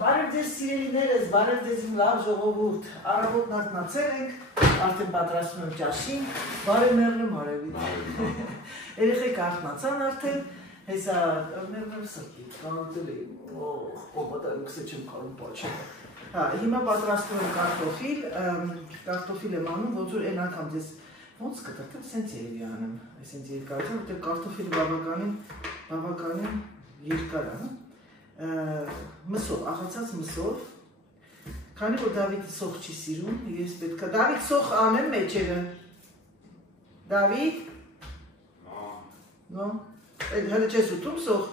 Բարև ձեզ սիրելիներս, բարև ձեզ իմ լավ ժողովուրդ, առավոտն արթնացել ենք, արդեն պատրաստում եմ ճաշին, բարև մեղրեմ արևից, երեխեք արթնացան արդեն, հեսա մեղրեմ սրտի, կանատել եմ, օպատայում կսե չեմ կարում պաչը, հիմա պատրաստում եմ կարտոֆիլ եմ անում, ոնց որ են անգամ ձեզ ոնց կտրտեմ, սենց երևի անեմ, այսենց երկարություն, որտեղ կարտոֆիլը բավականին երկար անում, մսով, աղացած մսով, քանի որ Դավիթը սոխ չի սիրում, ես պետք է, Դավիթ սոխ անեմ մեջերը, Դավիթ, նո, հլը չես ուտում սոխ,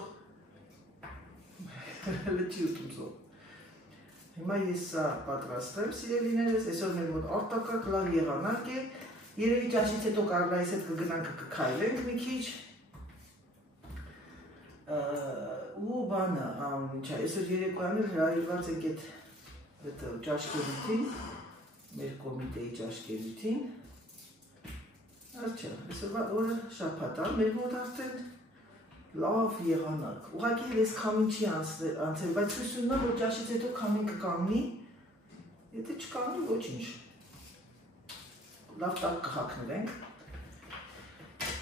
հլը չի ուտում սոխ, հիմա ես սա պատրաստեմ սիրելիներս, այսօր մեր մոտ արտակարգ լավ եղանակ է, երևի ճաշից հետո կարող է այս հետ կգնանք կքայլենք մի քիչ, ու բանը, այսօր երեկոյան էլ հրավիրված ենք այդ ճաշկերույթին, մեր կոմիտեի ճաշկերույթին, արջա, այսօրվա օրը շաբաթ է, մեր մոտ արդեն լավ եղանակ, ուղղակի էլ ես քամին չի անցել, բայց հույս ունեմ, որ ճաշից հետո քամին կկանգնի, եթե չկանգնի ոչինչ, լավ տակ կհագնվենք,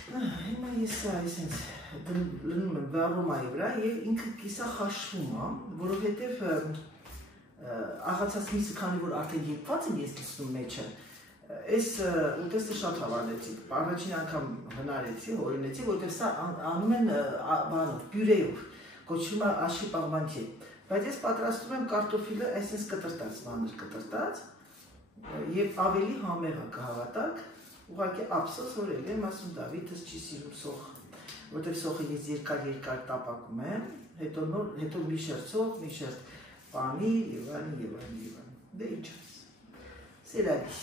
հիմա ես այսենց լնում եմ վարոմայի վրա և ինքը կիսա խաշվում է, որովհետև աղացած միսը քանի որ արդեն եփված եմ ես լցնում մեջը, այս ուտեստը շատ հավանեցի, առաջին անգամ հնարեցի, հորինեցի, որովհետև սա անում են բյուրեով, կոչվում է աշի պաղմանթի, բայց ես պատրաստում եմ կարտոֆիլը այսպես կտրտած, մանր կտրտած և ավելի համեղ է կհավատակ, ուղղակի ափսոս որ էլ եմ ասում Դավիթս չի սիրում սոխ, որտեղ սոխը ես երկար տապակում եմ, հետո մի շերտ սոխ, մի շերտ պանիր և այլն, դե ինչ ես, սիրալի,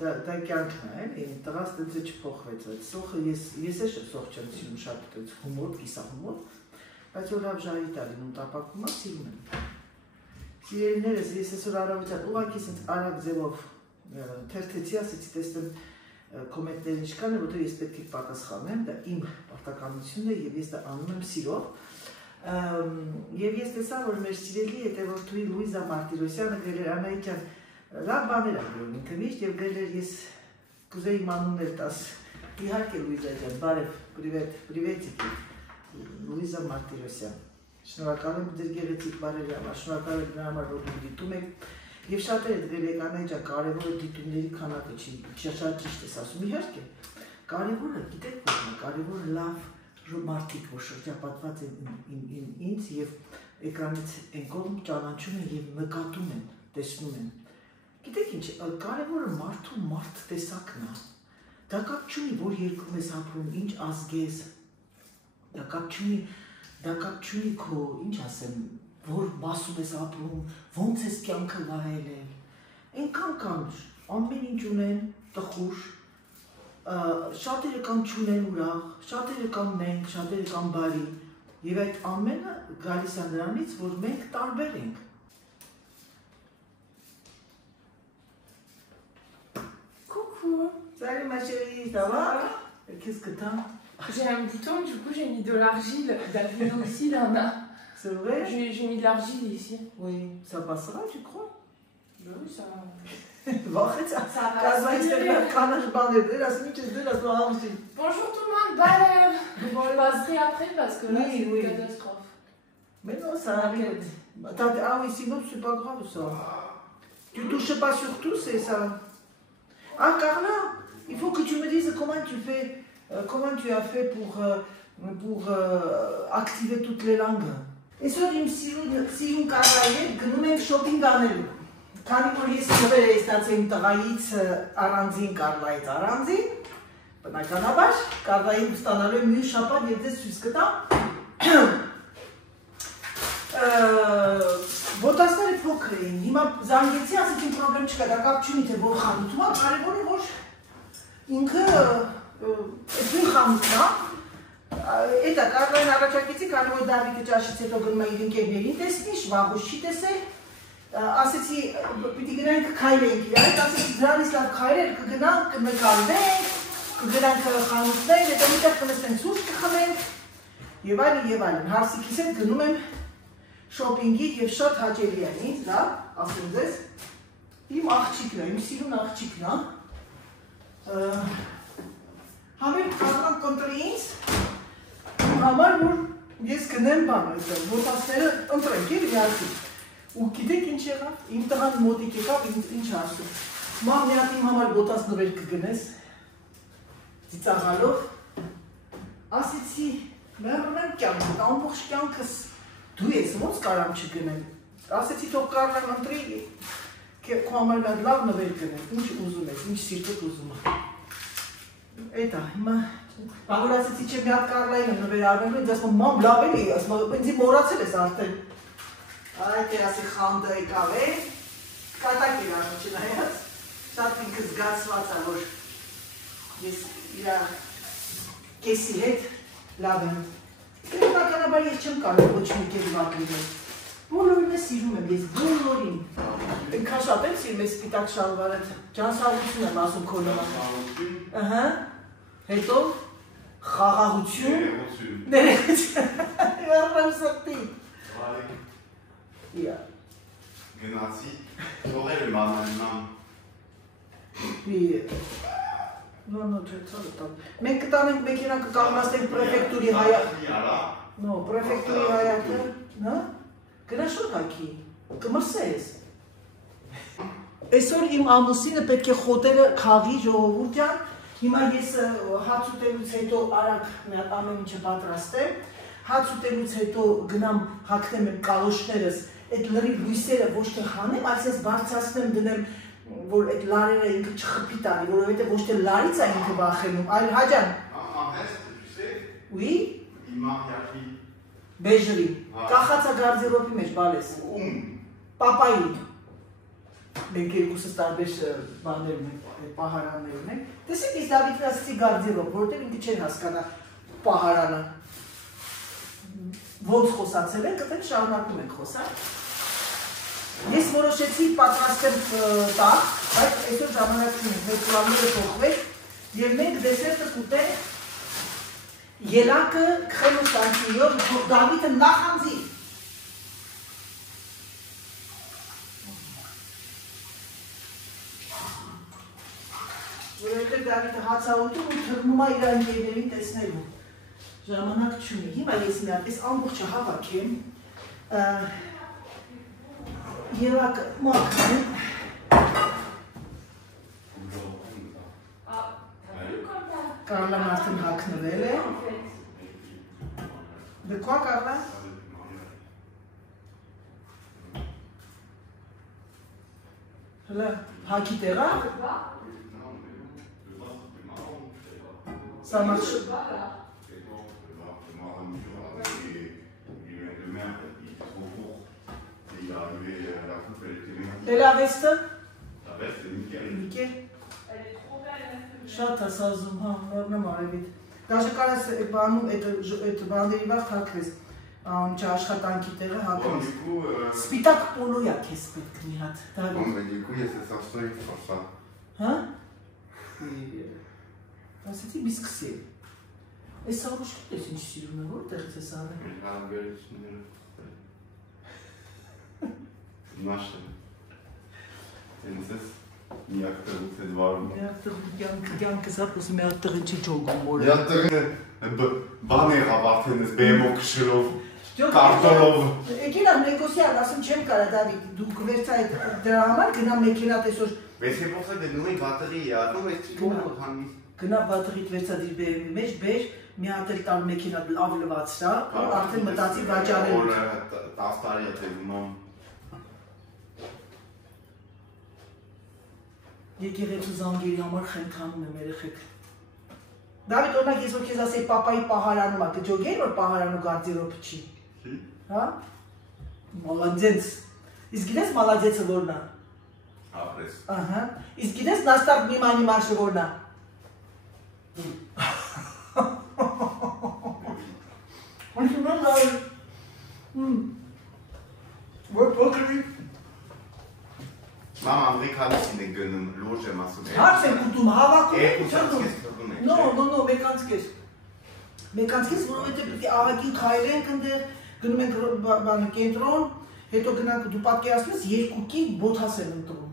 դա կյանքն է, իմ տղաս դեձը չփոխվեց, այդ սոխը ես է սոխ չեմ սիրում շատ հումոր, կիսա հումոր, բայց որ լավ ժարի տալինում տապակում է, սիրում եմ, սիրելիներս ես այսօր առավոտյան ուղղակի սենց արագ ձևով թերթեցի, ասեցի տեսնեմ կոմենտներն ինչքան է, որտեղ ես պետք է պատասխանեմ, դա իմ պարտականությունն է և ես դա անում եմ սիրով և ես տեսա, որ մեր սիրելի հետևորդուհի Լուիզա Մարտիրոսյանը գրել էր Անահիտյան, լավ բաներ է գրում ինքը միշտ և գրել էր ես կուզեի իմ անուններ տաս, իհարկե Լուիզա ջան, բարև, պրիվետիկ Լուիզա Մարտիրոսյան, շնորհակալ եմ ձեր գեղեցիկ բառերի համար, շնորհակալ եմ նրա համար, որ դիտում եք Եվ շատերը դրել եք Անահիտ կարևորը դիտումների քանակը չի, շատ ճիշտ ես ասում, իհարկե, կարևորը, գիտեք ո՞րն է, կարևորը լավ մարդիկ, որ շրջապատված են ինձ և էկրանից են կողմ ճանաչում են և նկատում են, տեսնում են։ Գիտեք ինչ, կարևորը մարդու մարդ տեսակն է, դա կապ չունի, որ երկրում ես ապրում, ինչ ազգ ես, դա կապ չունի քո, ինչ ասեմ, որ մասում ես ապրում, ոնց ես կյանքը վայելել, ենքան կան, ամեն ինչ ունեն տխուր, շատերը կան չունեն ուրախ, շատերը կան մենք, շատերը կան բարի, և այդ ամենը գալիս է նրանից, որ մենք տարբեր ենք։ Coucou. Salut ma chérie, ça va? Qu'est-ce que t'as? J'ai un bouton, du coup j'ai mis de l'argile, Davino aussi il en a. C'est vrai? J'ai mis de l'argile ici. Oui, ça passera, tu crois? Ben oui, ça va. Bonjour tout le monde, Balève. Je passerai après parce que là c'est une catastrophe. Mais non, ça arrive. Ah oui, sinon c'est pas grave ça. Tu touches pas sur tout, c'est ça. Ah Carla, il faut que tu me dises comment tu fais, comment tu as fait pour activer toutes les langues. Այսօր իմ սիրուն կարվայել գնում ենք շոպինգ անելու, քանի որ ես նվեր էի ստացել իմ տղայից առանձին կարվայից առանձին, բնականաբար կարվային ստանալու եմ մյուս շաբաթ և ձեզ ցույց կտամ, ոտասները փոքր էին, հիմա զանգեցի, ասեցին պրոբլեմ չկա, դա կապ չունի թե որ խանութում է, կարևորը որ ինքը այդին խանութն է, Էտա կարվային առաջարկեցի, քանի որ Դավիթը ճաշից հետո գնում է իր ընկերներին տեսնի, շվաղուց չի տեսել, ասեցի պիտի գնանք քայլենք իրար հետ, ասեցի դրանից լավ քայլել կգնանք, կնկարվենք, կգնանք խանութներ, հետո միտեղ կնստենք սուրճ կխմենք, եւ այլն, հարսիկիս հետ գնում եմ շոփինգի եւ շատ հաճելի է ինձ, դա, ասեմ ձեզ, իմ աղջիկն է, իմ սիրուն աղջիկն է, համեր կազման կընտրի ինձ, իմ համար, որ ես գնեմ բան, ոտասները ընտրենք և իհարցի, ու գիտեք ինչ եղավ, իմ տղան մոտիկ եկավ, ինչ ասում, մամ մի հատ իմ համար ոտաս նվեր կգնես, ծիծաղալով, ասեցի, մերնեմ կյանքս, ամբողջ կյանքս դու ես, ոնց կարամ չգնեմ, ասեցի թող կարնեմ ընտրի, քո համար մի հատ լավ նվեր գնեմ, ինչ ուզում ես, ինչ սիրտդ ուզում է, էդ է, հիմա, որ ասեցի չէ մի հատ կարլային եմ նվեր արվելու, ինձ ասում մամ լավ էլի, ինձի մորացել ես արդեն, այդ է ասի խանդը եկավ է, կատակ էր անում չնայած, շատ ինքը զգացված է, որ ես իրա կեսի հետ լավ եմ, բնականաբար ես չեմ կարող ոչ մի կեր վատ լինել, բոլորին է սիրում եմ, ես բոլորին, ինքան շատ եմ սիրում ես սպիտակ շալվարը, ջանսաղություն եմ ասում քո նման, հետո խաղաղություն, ներեգություն, վարդամ սրտի, գնացի, թողել եմ անաննամ, մենք կտանենք մեկինան կկաղնասնենք պրեֆեկտուրի հայատը, գնա շոտ հաքի, կմրսես, այսօր իմ ամուսինը պետք է խոտերը քաղի ժողովուրդյան, հիմա ես հաց ուտելուց հետո արագ ամեն ինչը պատրաստեմ, հաց ուտելուց հետո գնամ հագնեմ եմ կալոշներս, այդ լրիվ լույսերը ոչ թե հանեմ, այլ ես բարձրացնեմ դնեմ, որ այդ լարերը ինքը չխփի տանի, որովհետև ոչ թե լարից է ինքը վախենում, այլ հաջան։ Oui? Բեժրի, կախած է գարդերոբի մեջ, բալես։ Պապայի։ Մենք երկուսս տարբեր բաներն ենք, պահարաններն ենք։ Տեսեք ես Դավիթն ասեցի գարդերոբ, որովհետև ինքը չեն հասկանա պահարանը։ Ոնց խոսացել ենք, այդպես շարունակում ենք խոսալ։ Ես որոշեցի պատրաստել տաղ, բայց այսօր ժամանակ չունենք, մեր պլանները փոխվեց եւ մենք դեսերտը կուտենք ելակը քրեմոստանցիով, որ Դավիթը նախանձի։ Որովհետև Դավիթը հաց ա ուտում ու թռնում է իր ընկերներին տեսնելու։ Ժամանակ չունի։ Հիմա ես մի հատ այս ամբողջը հավաքեմ, ելակը մաքրեմ։ Կարլան արդեն հագնվել է։ De quoi, Carla? Հլը, հագի տեղա? Ça marche. Et la veste? La veste, c'est nickel. Nickel. Elle est trop belle. Շատ ասազում, հա, նորմալ արևիտ։ Դաժե կարաս բանում այդ բաների վաղ հակրես, ինչ աշխատանքի տեղը հակրես։ Սպիտակ պոլոյա քեզ պետք մի հատ, Դավիթ։ Bon, mais du coup, il y a cette sorte pour ça. Հա? Ասեցի բիսկսի։ Այս սարուշկիտ ես ինչ սիրում է, որտեղից ես արել։ Nasze. Więc jest jak to jest ważne. Կյանքը սարքուս մի հատ տղին չի ջոգում որը։ Ja բան եղավ արդեն ես բեմով քշելով, կարտոնով։ Եկել եմ նեգոսիան, ասում չեմ կարա Դավիթ, դու կվերցա այդ դրա համար գնա մեքենա տեսոր։ Mais c'est pour ça que nous une batterie, non mais tu comprends Hanni. Գնա բատերիդ վերցա դիր բեմի մեջ, բեր, մի հատ էլ տալ մեքենա լավ լվացրա, արդեն մտածի վաճառել։ Or 10 տարի է թվում։ Եկեղեցու զանգերի համար խնդանում եմ երեխեք։ Դավիթ, օրինակ ես որ քեզ ասեի պապայի պահարանում ա, կջոգեի որ պահարանում գարդերոբը չի։ Հա? Մալադեց։ Իսկ գիտես մալադեցը որն է։ Ապրես։ Ահա։ Իսկ գիտես նաստակ միմանի մարշը որն է։ Որ փոքրի Մամ ամերիկանցին են գնում լուրջ եմ ասում։ Հարց են ուտում, հավաքում են, չընդում։ No, մեկանց կես։ Մեկանցքից, որովհետև պետք է աղագին քայլենք ընդեղ, գնում ենք կենտրոն, հետո գնանք դու պատկերացնես երկուքի բոթաս են ընտրում։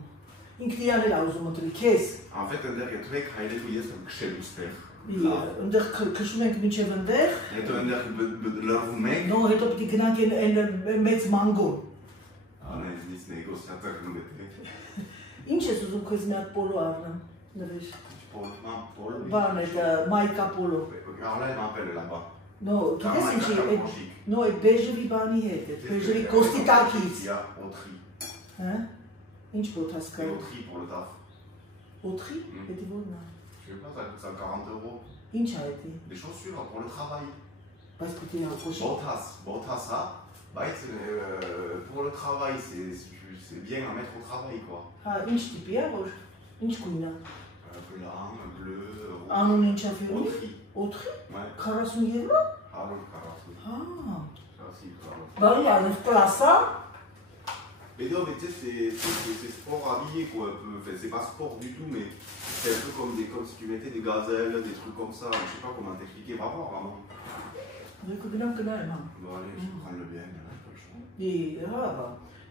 Ինքն իրան էլ ուզում ընտրի, քեզ։ En fait, ընդեղ եթե եք հայրելու ես եմ քշելու ստեղ։ Ընդեղ քշում ենք մինչև ընդեղ։ Հետո ընդեղ լրվում եք։ Նո, հետո պետք է գնանք այն մեծ մանգո։ Անա ես նեգոսիատոր գնում եմ։ Ինչ ես ուզում քեզ մի հատ պոլո առնեմ, նվեր։ Պոլո։ Բան այդ մայկա պոլո։ Աղլայ մապել է լաբա։ Նո, գիտես ինչի, նո, այդ բեժևի բանի հետ, այդ բեժևի կոստի տակից։ Յա, օթրի։ Հա? Ինչ բոթաս կա։ Օթրի pour le taf։ Օթրի, հետի որն է։ Je sais pas, ça coûte 40 €. Ինչ է հետի։ Des chaussures pour le travail. Բայց պետք է հակոշի։ Botas, ça. Bah, pour le travail, c'est bien à mettre au travail, quoi. Հա, ինչ տիպի է, որ ինչ գույն է։ Blanc, bleu, rouge. Անուն ինչ է ֆիրմի։ Օթրի։ Օթրի։ Ouais. 40 եվրո։ Alors, 40. Հա։ Ça aussi, bravo. Բարի անով պլասա։ Mais non, mais tu sais, c'est sport habillé, quoi. Enfin, c'est pas sport du tout, mais c'est un peu comme si tu mettais des gazelles, des trucs comme ça. Je sais pas comment t'expliquer. Va voir, vraiment. Գնամ գնայեմ հա։ Bon, allez, je vais prendre le bien, là, pas le choix. Հա,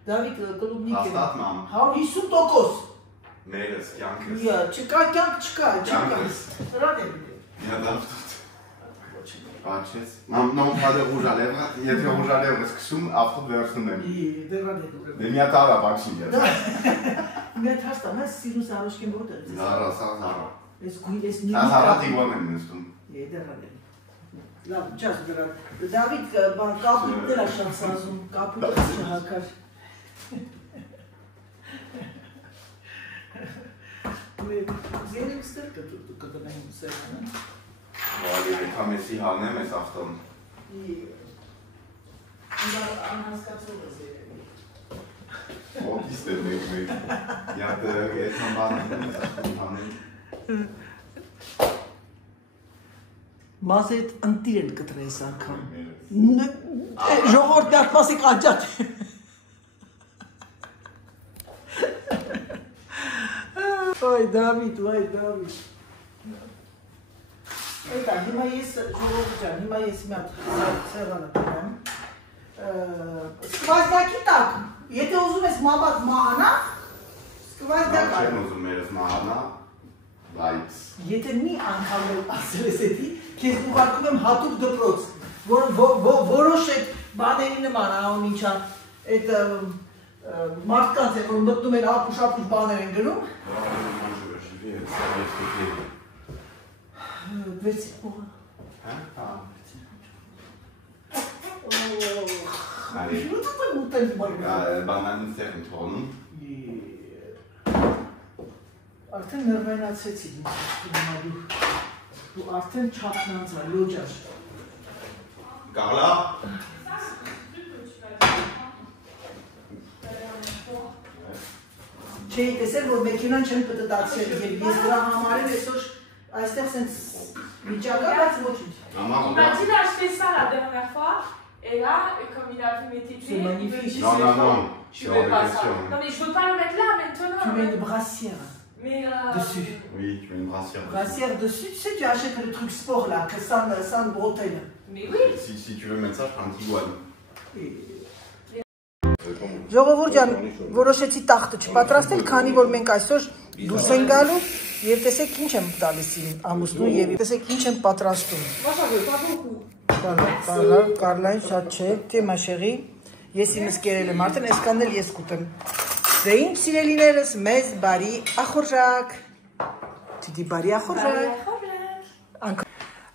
Դավիթ կլուբնիկ է։ Rastat, mam. 150%։ Meles, Jankes. Չկա, կյանք չկա, չկա։ Jankes. Ռադ է։ Ja, darf tout. Paches. Non, pas de rouge à lèvres. Il y a du rouge à lèvres. Est-ce que je après de version même? Դեռան է։ Mais il y a ta la pachi. Մի հատ հաստամ, ես սիրուս արոշկեն որտե։ Zara, Zara. Ես գույն, ես մի։ Zara դիգոն եմ նստում։ Դեռան է։ Լավ, ճաս դրան։ Դավիթ բան կապուտներ է շատ սազում, կապուտը չհակար։ Զերեք ստեր կդնեմ սերանը։ Allez, les femmes ici, hanem es afton. Անհասկացող է զերեքի։ What is the name? Ja, der Eltern waren nicht hanem. Մազետ ընտիր են կտրես անգամ։ Ժողորդ դարպասի կանջատ։ Ոյ Դավիթ, ոյ Դավիթ։ Էտա, հիմա ես ժողովուրդ ջան, հիմա ես մի հատ սեղանը տանեմ։ Սկվազդակի տակ, եթե ուզում ես մամատ մահանա, սկվազդակ Չեմ ուզում երես մահանա, բայց եթե մի անգամ ասել ես էդի, քեզ ուղարկում եմ հատուկ դպրոց, որոշ այդ բաների նման, ահոն ինչա, այդ մարդկանց է, որ մտնում են ապուշ բաներ են գնում, վերցի պողը։ բանանին սեղն թողնում։ Արդեն նրվենացեցի դու արդեն չապնանցա, լոջար։ Կարլա։ Չէի տեսել, որ մեկինան չեն պտտացել և ես դրա համարել այսօր այստեղ սենց վիճակա, բայց ոչինչ։ Il m'a dit d'acheter ça la dernière fois, et là, comme il a vu mes tétés, il me dit Non, je veux pas ça. Non mais je veux pas le mettre là maintenant. Tu mets une brassière dessus. Oui, tu mets une brassière. Brassière dessus, tu sais, tu achètes le truc sport là, que sans bretelles. Mais oui. Si tu veux mettre ça, je prends un petit douane. Ժողովուրդ ջան, որոշեցի տախտը չպատրաստել, քանի որ մենք այսօր դուրս ենք գալու եւ տեսեք ինչ եմ տալիս իմ ամուսնու եւ տեսեք ինչ եմ պատրաստում։ Կարլային շատ չէ, թե մաշեղի, ես իմս կերել եմ արդեն, այսքան էլ ես կուտեմ։ Դե ինչ սիրելիներս, մեզ բարի ախորժակ։ Դի բարի ախորժակ։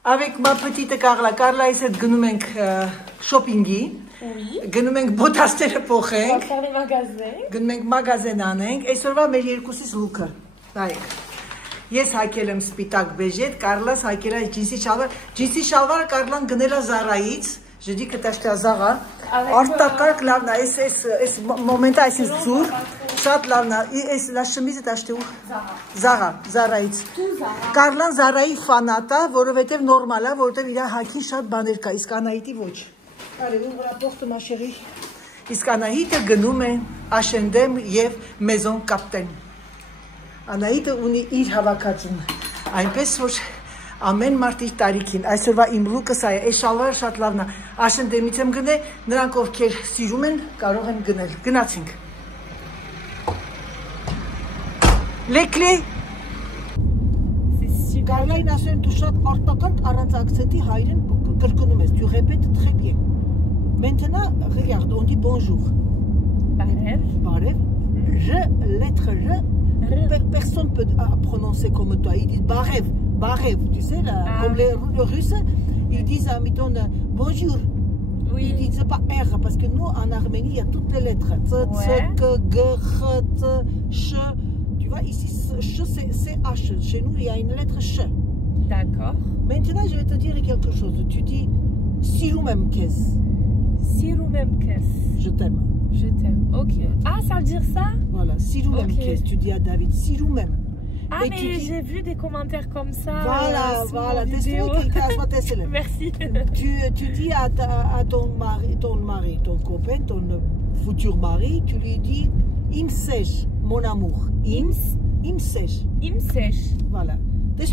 Avec ma petite Կարլայից հետ գնում ենք շոփինգի։ Գնում ենք բոթաստերը փոխենք։ Գնում ենք մագազին անենք։ Այսօրվա մեր երկուսից լուքը։ Նայեք։ Ես հայկել եմ սպիտակ բեժետ, Կարլաս հայկել է ջինսի շալվար։ Ջինսի շալվարը Կարլան գնել է Զարայից, ժդի կտաշտա Զաղա։ Արտակարգ լավն է, այս մոմենտը այսինչ ծուր, շատ լավն է, այս լա շմիզը տաշտի ու Զաղա, Զարայից։ Կարլան Զարայի ֆանատ է, որովհետև նորմալ է, որովհետև իր հակին շատ բաներ կա, իսկ Անահիտի ոչ։ Արևում վրա պողտը մաշեղի, իսկ Անահիտը գնում է Աշենդեմ և Մեզոն կապտեն։ Անահիտը ունի իր հավաքածուն, այնպես որ ամեն մարդ իր տարիքին, այսօրվա իմ լուկը սա է, այս շալվարը շատ լավն է, Աշեն դեմից եմ գնե, նրանք ովքեր սիրում են, կարող են գնել, գնացինք։ Les clés. Կարլային ասում եմ, դու շատ արտակարգ առանց ակցենտի հայերեն կրկնում ես, tu répètes très bien. Maintenant, regarde, on dit bonjour. Barev. Barev. Lettre R. Personne ne peut prononcer comme toi. Ils disent barev, barev. Tu sais, là, comme les Russes, ils disent à Miton bonjour. Oui. Ils disent pas R, parce que nous, en Arménie, il y a toutes les lettres. Ouais. G, Ch, Ch. Tu vois, ici, Ch, c'est H. Chez nous, il y a une lettre Ch. D'accord. Maintenant, je vais te dire quelque chose. Tu dis Sirumemkes. Sirumemkes. Je t'aime. Je t'aime. Ok. Ah, ça veut dire ça? Voilà, Sirumemkes. Okay. Tu dis à David, Sirumem. Ah, et mais j'ai vu des commentaires comme ça. Voilà, voilà. Merci. Tu dis à ton mari, ton copain, ton futur mari, tu lui dis Imsej, mon amour. Imsej. Imsej. Voilà. J'ai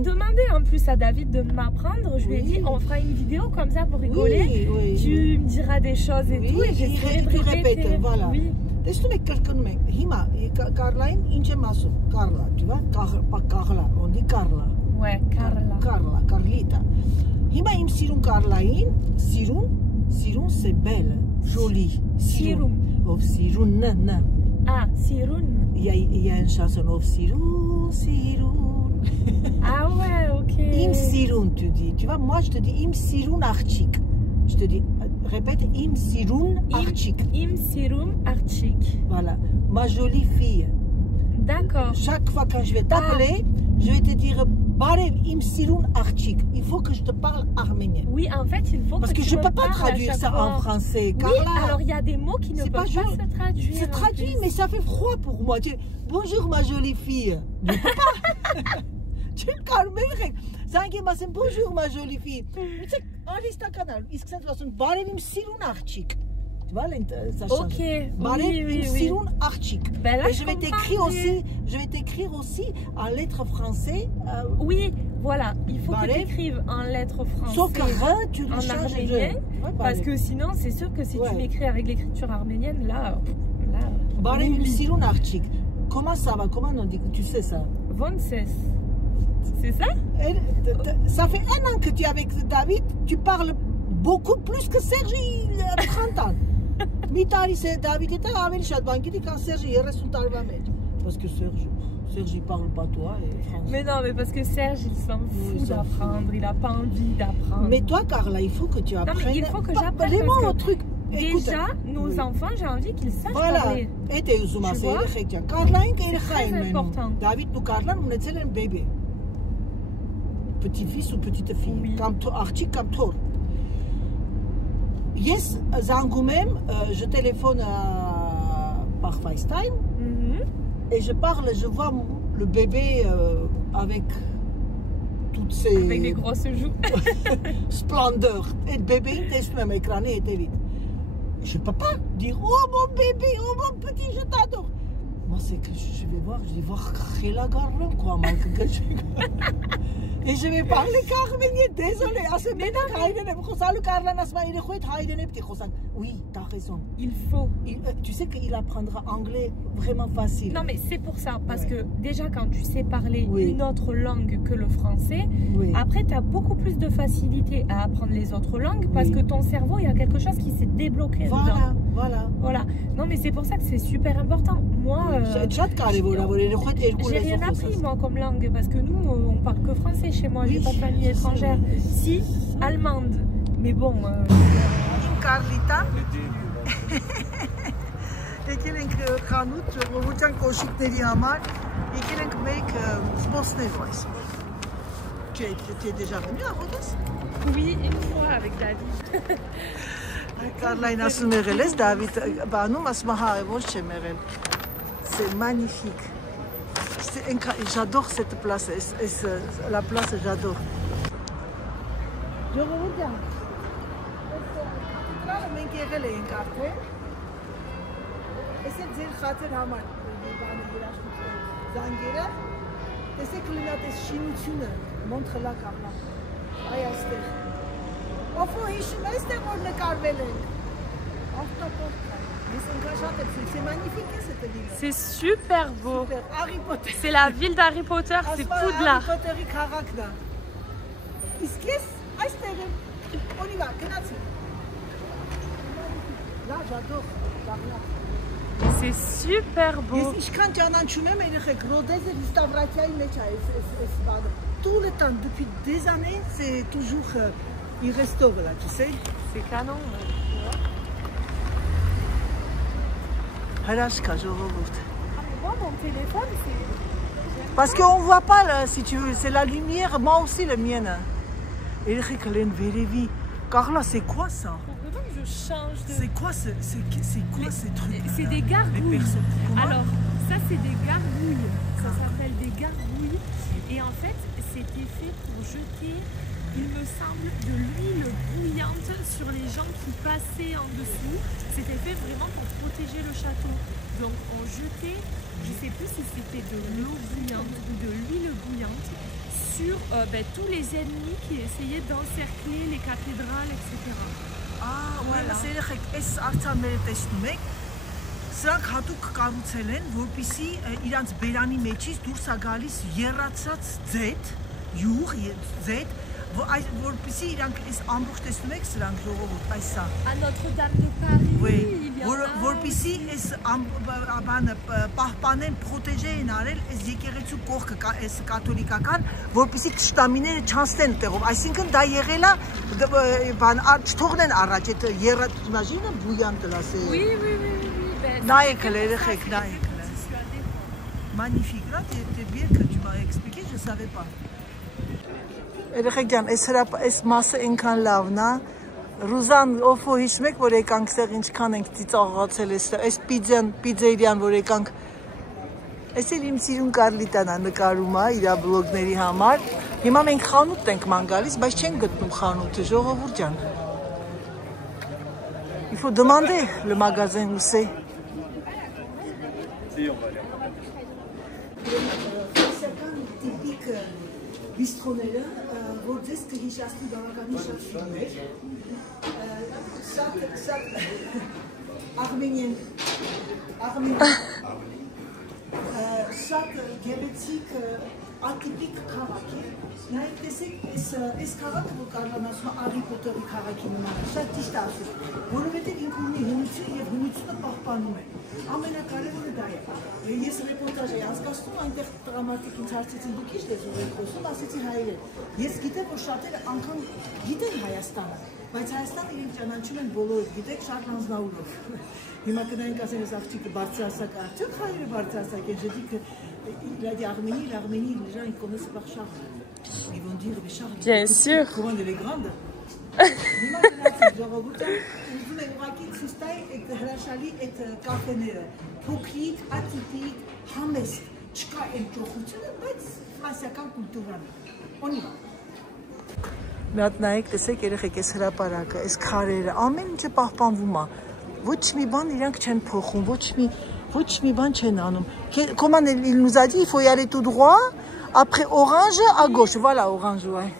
demandé en plus à David de m'apprendre. Je lui ai dit, on fera une vidéo comme ça pour rigoler. Oui, tu me diras des choses et tout. Et tu répètes, voilà. Oui. Carla, tu vois, pas Carla, on dit Carla. Ouais, Carla. Carla, Carlita. Hima im Sirun Carlain, Sirun c'est belle, jolie. Sirum. Of Sirun, nan. Ah, Sirun. Il y a une chanson of Sirun. Ah ouais, ok. Im Sirun, tu dis. Tu vois, moi je te dis Im Sirun Archik. Je te dis, répète, Im Sirun Archik. Im Sirum Archik. Voilà, ma jolie fille. D'accord. Chaque fois quand je vais t'appeler, je vais te dire Barev Im Sirun Archik. Il faut que je te parle arménien. Oui, en fait, il faut parce que je ne peux pas traduire ça en français. Oui, alors il y a des mots qui ne peuvent pas se traduire. C'est traduit, mais ça fait froid pour moi. Bonjour ma jolie fille. Je ne peux pas. Tu me calmes. Bonjour ma jolie fille. Alista canal. Est-ce que ça doit être Barev Im Sirun Archik? Tu vois sa chanson. Ok. Barev Im Sirun Archik. Ben là, et je vais t'écrire aussi en lettres françaises. Oui, voilà. Il faut que tu écrives en lettres françaises. Sauf que tu le en changes arménien. Parce que sinon, c'est sûr que si tu m'écris avec l'écriture arménienne, là. Barev Im Sirun Archik. Comment ça va? Comment on dit? Tu sais ça? Vonses. C'est ça? Ça fait 1 an que tu es avec David. Tu parles beaucoup plus que Serge, il a 30 ans. Mitari, c'est David était avec Chad Banquet quand Serge est resté sur le parce que Serge il parle pas toi et français. Mais non, mais parce que Serge, il s'en fout d'apprendre, il n'a pas envie d'apprendre. Mais toi, Carla, il faut que tu apprennes. Non, mais il faut que j'apprenne. Les mots, le truc. Déjà, nos enfants, j'ai envie qu'ils sachent parler. Et tu vois? Carla, c'est important. David, nous, Carla, nous sommes un bébé. Petit-fils ou petite-fille. Oui. Comme Archie, comme toi. Yes, Zangoumem, je téléphone par FaceTime et je parle, je vois le bébé avec toutes ses... Avec des grosses joues. splendeurs. Et le bébé, il est même écrané, était vite. Je ne peux pas dire, oh mon bébé, oh mon petit, je t'adore. Moi, c'est que je vais voir la garde, quoi, et je vais parler arménien, désolé. Oui, tu as raison. Il faut. Tu sais qu'il apprendra anglais vraiment facile. Non, mais c'est pour ça. Parce que déjà, quand tu sais parler une autre langue que le français, après, tu as beaucoup plus de facilité à apprendre les autres langues parce que ton cerveau, il y a quelque chose qui s'est débloqué dedans. Voilà. Non, mais c'est pour ça que c'est super important. Moi, j'ai rien appris, moi, comme langue. Parce que nous, on parle que français chez moi. J'ai pas de famille étrangère. Si, allemande. Mais bon... Carlita. Եկել ենք խանութ ժողովրդական կոշիկների համար, եկել ենք մեկ զբոսնելու այս։ Tu es déjà venu à Rhodos? Oui, une fois avec David. Carlain ասում եղել ես, David բանում ասում հա, ոչ չեմ եղել։ C'est magnifique. J'adore cette place, la place j'adore. Ժողովուրդ մենք եղել էինք արդեն, ես էլ ձեր խացեր համար զանգերը, Տեսեք լինատես շինությունը, մոնտրելա կառնա, այ այստեղ։ Ովո հիշում է այստեղ որ նկարվել ենք, ավտոպորտը, ես ընկաշատ եմ ցույց, c'est magnifique cette ville. C'est super beau. Harry Potter. C'est la ville d'Harry Potter, c'est Poudlard. Harry Potter-ի քաղաքն է։ Իսկ ես այստեղ եմ, on y va, գնացի։ Là, j'adore, Carla. C'est super beau. Ես ինչքան ճանաչում եմ երեխեք, Ռոդեզը ռեստավրացիայի մեջ է այս բանը։ Tout le temps, depuis des années, c'est toujours il restaure là, tu sais. C'est canon. Հրաշքա ժողովուրդ։ Moi, mon téléphone, c'est... Parce qu'on voit pas là, si tu veux, c'est la lumière, moi aussi la mienne. Երեխեք լեն վերևի։ Carla, c'est quoi ça? Je change de... C'est quoi ces trucs? C'est des gargouilles. Alors, ça c'est des gargouilles. Ça s'appelle des gargouilles. Et en fait, c'était fait pour jeter, il me semble, de l'huile bouillante sur les gens qui passaient en dessous. C'était fait vraiment pour protéger le château. Donc on jetait, je ne sais plus si c'était de l'eau bouillante ou de l'huile bouillante sur tous les ennemis qui essayaient d'encercler les cathédrales, etc. Ah, voilà. C'est երեխեք, այս արձանները տեսնում եք, սրանք հատուկ կառուցել են, որպեսզի իրանց բերանի մեջից դուրս է գալիս եռացած ձեթ, յուղ, ձեթ, որպեսզի իրանք այս ամբողջ տեսնում եք սրանք ժողովուրդ, այսա։ À Notre-Dame de Paris, oui. il y a Որպեսզի այս բանը պահպանեն, պրոտեժեն արել այս եկեղեցու կողքը, այս կաթոլիկական, որպեսզի քշտամիները չանցնեն տեղով, այսինքն դա եղել է բան չթողնեն առաջ այդ եռած, imagine bouillante là, c'est Oui. Նայեք երեխեք, նայեք։ Magnifique, là, t'es bien que tu m'as expliqué, je savais pas։ Երեխեք ջան, այս մասը ինքան լավն է։ Ռուզան, ովո հիշում եք, որ եկանք ստեղ ինչքան ենք ծիծաղացել այս պիձերիան, որ եկանք, այս էլ իմ սիրուն Կարլիտան է նկարում է իր բլոգների համար։ Հիմա մենք խանութ ենք ման գալիս, բայց չենք գտնում խանութը, ժողովուրդ ջան։ Il faut demander le magasin où c'est. Si, on va aller. Typique bistroները, որ ձեզ կհիշացնի բավականին շատ ֆիլմեր, շատ Arménien, շատ գեղեցիկ ատիպիկ քաղաք է, նաև տեսեք այս քաղաքը, որ Կարլան ասում է Harry Potter-ի քաղաքի նման, շատ ճիշտ ասում, որովհետև ինքը ունի հնություն և հնությունը պահպանում է, ամենակարևորը դա է, ես ռեպորտաժ էի անցկացնում, այնտեղ տղամարդիկ ինձ հարցեցին, դուք ի՞նչ լեզու եք խոսում, ասեցի հայերեն, ես գիտեմ, որ շատերը անգամ գիտեն Հայաստանը, բայց Հայաստանը իրենք ճանաչում են բոլորը, գիտեք շատ հանձնավորով, հիմա կնայինք ասեն ես աղջիկը բարձրահասակ, արդյոք հայերը բարձրահասակ են, ժդիկը il a dit Arménie, les gens ils connaissent par Charles. Ils vont dire, mais Charles, bien sûr. Comment elle est grande. Միատ նայեք, տեսեք երեխեք, այս հրապարակը, այս քարերը, ամեն ինչը պահպանվում է։ Ոչ մի բան իրանք չեն փոխում, ոչ մի բան չեն անում։ Comment il nous a dit, il faut y aller tout droit, après orange à gauche, voilà orange, ouais.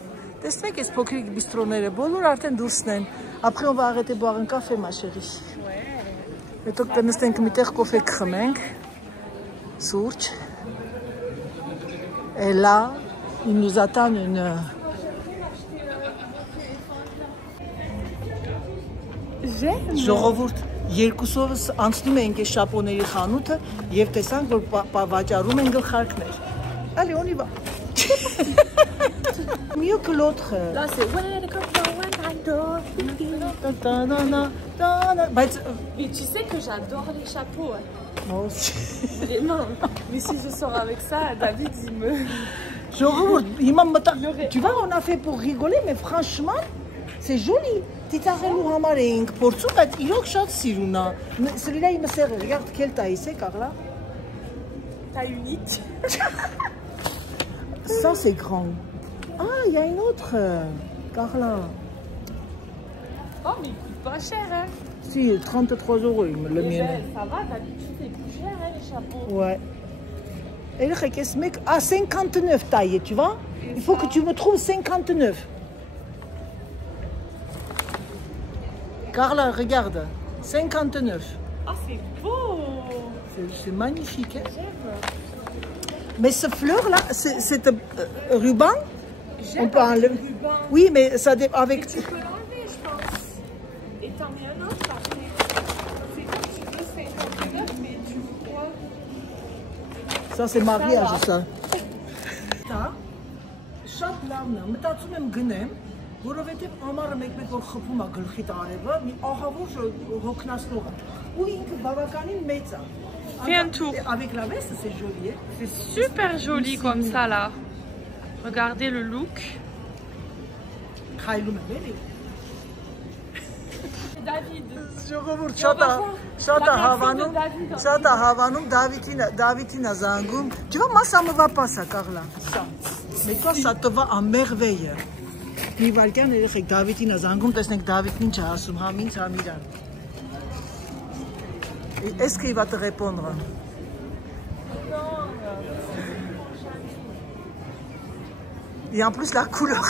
Տեսնեք այս փոքրիկ բիստրոները, բոլոր արդեն դուրսն են։ Après on va arrêter boire un café, ma chérie. Հետո կնստենք միտեղ կոֆե կխմենք, սուրճ։ Et là, il nous attend une... Ժողովուրդ, երկուսովս անցնում ենք այս շապոների խանութը և տեսանք, որ վաճառում են գլխարկներ։ Allez, on y va. Mieux que l'autre. Là, c'est Mais tu sais que j'adore les chapeaux. Moi aussi. Vraiment. Mais si je sors avec ça, David, il me... Tu vois, on a fait pour rigoler, mais franchement, c'est joli. Տիծաղելու համար էինք փորձում, բայց իրոք շատ սիրուն է։ Celui-là, il me sert. Regarde quelle taille c'est, Carla. Taille unique. Ça, c'est grand. Ah, il y a une autre, Carla. Oh, mais il coûte pas cher, hein. Si, 33 €, le mien. Ça va, d'habitude, c'est plus cher, hein, les chapeaux. Ouais. À 59 taille, tu vois? Il faut que tu me trouves 59. Carla, regarde. 59. Ah, c'est beau! C'est magnifique. Hein? Mais ce fleur-là, c'est ruban. On peut enlever. Oui, mais ça dépend avec. Tu peux l'enlever, je pense. Et t'en mets un autre après. C'est comme tu veux, 59, mais tu vois. Ça, c'est mariage, ça. Շատ լավն է, մտածում եմ գնեմ, որովհետև ամառը մեկ-մեկ որ խփում է գլխի տարևը, մի ահավոր հոգնածնող է։ Ու ինքը բավականին մեծ է։ Fais un tour. Avec la veste, c'est joli. C'est super joli comme ça là. Regardez le look. Քայլում եմ, էլի։ David. Ժողովուրդ շատ է հավանում Դավիթին է զանգում։ Tu vois, moi ça me va pas ça, Carla. Ça. Mais toi ça te va à merveille. Մի վարքյան երեխեք Դավիթին է զանգում, տեսնենք Դավիթն ինչ է ասում, համ ինձ, համ իրան։ Est-ce qu'il va te répondre? Et en plus la couleur.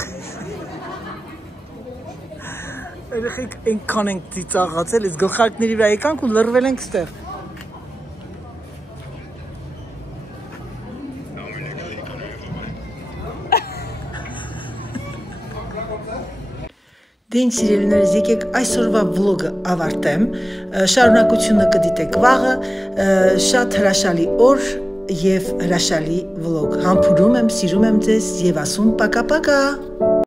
Երեխեք այնքան ենք ծիծաղացել, այս գլխարկների վրա եկանք ու լրվել ենք ստեղ։ Դե ինչ սիրելիներս, եկեք այսօրվա վլոգը ավարտեմ, շարունակությունը կդիտեք վաղը, շատ հրաշալի օր և հրաշալի վլոգ, համբուրում եմ, սիրում եմ ձեզ և ասում պակա-պակա։